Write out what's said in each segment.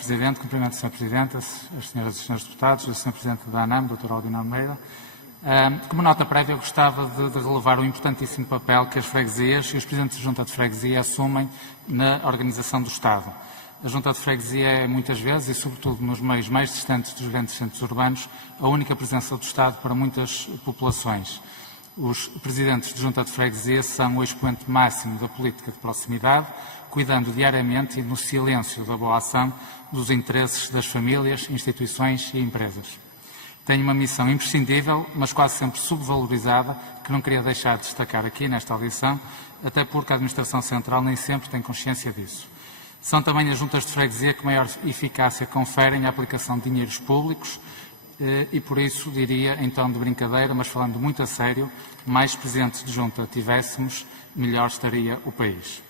Presidente, cumprimento a Sra. Presidente, as Senhoras e Senhores Deputados, a Sra. Presidente da ANAM, Dr. Albino Almeida. Como nota prévia, eu gostava de relevar o importantíssimo papel que as freguesias e os Presidentes de Junta de Freguesia assumem na organização do Estado. A Junta de Freguesia é, muitas vezes, e sobretudo nos meios mais distantes dos grandes centros urbanos, a única presença do Estado para muitas populações. Os Presidentes de Junta de Freguesia são o expoente máximo da política de proximidade, cuidando diariamente e no silêncio da boa ação dos interesses das famílias, instituições e empresas. Tenho uma missão imprescindível, mas quase sempre subvalorizada, que não queria deixar de destacar aqui nesta audição, até porque a Administração Central nem sempre tem consciência disso. São também as juntas de freguesia que maior eficácia conferem à aplicação de dinheiros públicos e por isso diria, em tom de brincadeira, mas falando muito a sério, mais presidentes de junta tivéssemos, melhor estaria o país.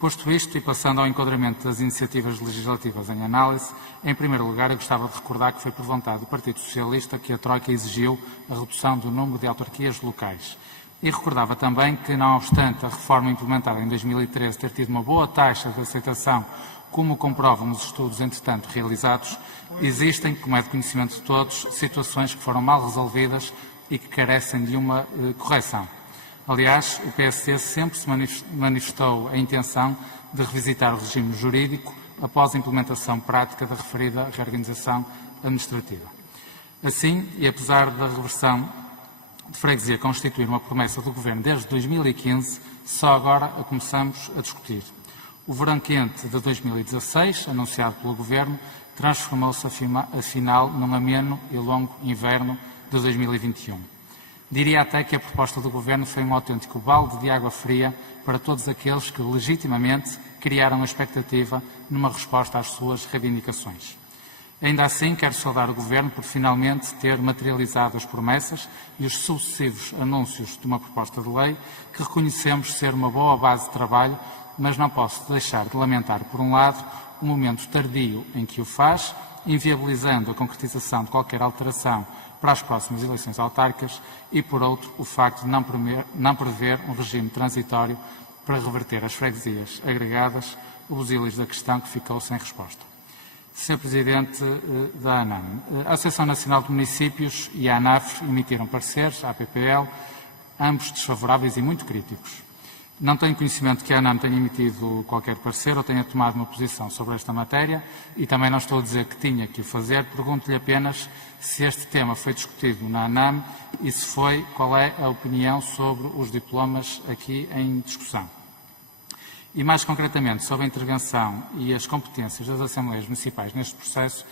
Posto isto e passando ao enquadramento das iniciativas legislativas em análise, em primeiro lugar eu gostava de recordar que foi por vontade do Partido Socialista que a Troika exigiu a redução do número de autarquias locais. E recordava também que, não obstante a reforma implementada em 2013 ter tido uma boa taxa de aceitação, como comprovam os estudos entretanto realizados, existem, como é de conhecimento de todos, situações que foram mal resolvidas e que carecem de uma correção. Aliás, o PSD sempre se manifestou a intenção de revisitar o regime jurídico após a implementação prática da referida reorganização administrativa. Assim, e apesar da reversão de freguesia constituir uma promessa do Governo desde 2015, só agora a começamos a discutir. O verão quente de 2016, anunciado pelo Governo, transformou-se afinal num ameno e longo inverno de 2021. Diria até que a proposta do Governo foi um autêntico balde de água fria para todos aqueles que legitimamente criaram a expectativa numa resposta às suas reivindicações. Ainda assim, quero saudar o Governo por finalmente ter materializado as promessas e os sucessivos anúncios de uma proposta de lei que reconhecemos ser uma boa base de trabalho, mas não posso deixar de lamentar, por um lado, o momento tardio em que o faz, inviabilizando a concretização de qualquer alteração para as próximas eleições autárquicas e, por outro, o facto de não prever um regime transitório para reverter as freguesias agregadas, o busilis da questão que ficou sem resposta. Sr. Presidente da ANAM, a Associação Nacional de Municípios e a ANAF emitiram pareceres, à APPL, ambos desfavoráveis e muito críticos. Não tenho conhecimento que a ANAM tenha emitido qualquer parecer ou tenha tomado uma posição sobre esta matéria e também não estou a dizer que tinha que o fazer. Pergunto-lhe apenas se este tema foi discutido na ANAM e se foi, qual é a opinião sobre os diplomas aqui em discussão. E mais concretamente sobre a intervenção e as competências das Assembleias Municipais neste processo,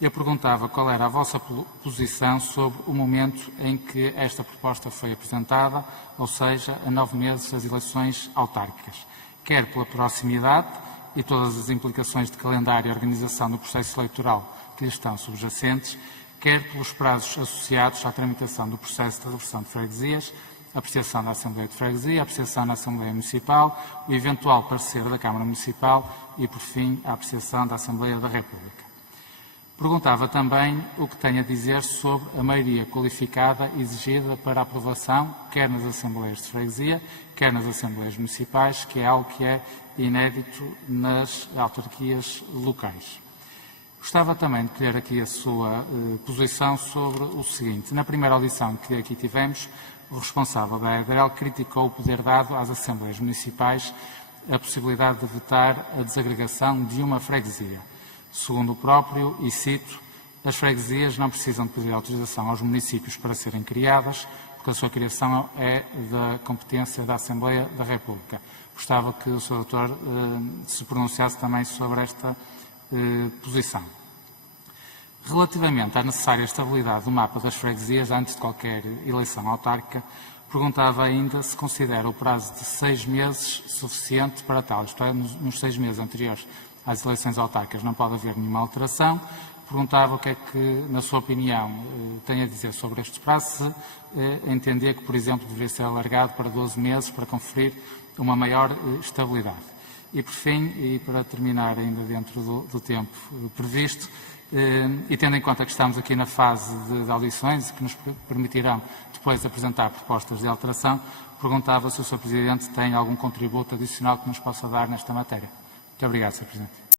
eu perguntava qual era a vossa posição sobre o momento em que esta proposta foi apresentada, ou seja, a 9 meses das eleições autárquicas, quer pela proximidade e todas as implicações de calendário e organização do processo eleitoral que lhe estão subjacentes, quer pelos prazos associados à tramitação do processo de reversão de freguesias, a apreciação da Assembleia de Freguesia, a apreciação da Assembleia Municipal, o eventual parecer da Câmara Municipal e, por fim, a apreciação da Assembleia da República. Perguntava também o que tem a dizer sobre a maioria qualificada exigida para a aprovação, quer nas Assembleias de Freguesia, quer nas Assembleias Municipais, que é algo que é inédito nas autarquias locais. Gostava também de colher aqui a sua posição sobre o seguinte. Na primeira audição que aqui tivemos, o responsável da EDREL criticou o poder dado às Assembleias Municipais a possibilidade de vetar a desagregação de uma freguesia. Segundo o próprio, e cito, as freguesias não precisam de pedir autorização aos municípios para serem criadas, porque a sua criação é da competência da Assembleia da República. Gostava que o Sr. Doutor se pronunciasse também sobre esta posição. Relativamente à necessária estabilidade do mapa das freguesias antes de qualquer eleição autárquica, perguntava ainda se considera o prazo de 6 meses suficiente para tal, isto é, nos 6 meses anteriores às eleições autárquicas não pode haver nenhuma alteração. Perguntava o que é que, na sua opinião, tem a dizer sobre estes prazos, se entender que, por exemplo, deveria ser alargado para 12 meses para conferir uma maior estabilidade. E, por fim, e para terminar ainda dentro do tempo previsto, e tendo em conta que estamos aqui na fase de audições, que nos permitirão depois apresentar propostas de alteração, perguntava se o Sr. Presidente tem algum contributo adicional que nos possa dar nesta matéria. Muito obrigado, Sr. Presidente.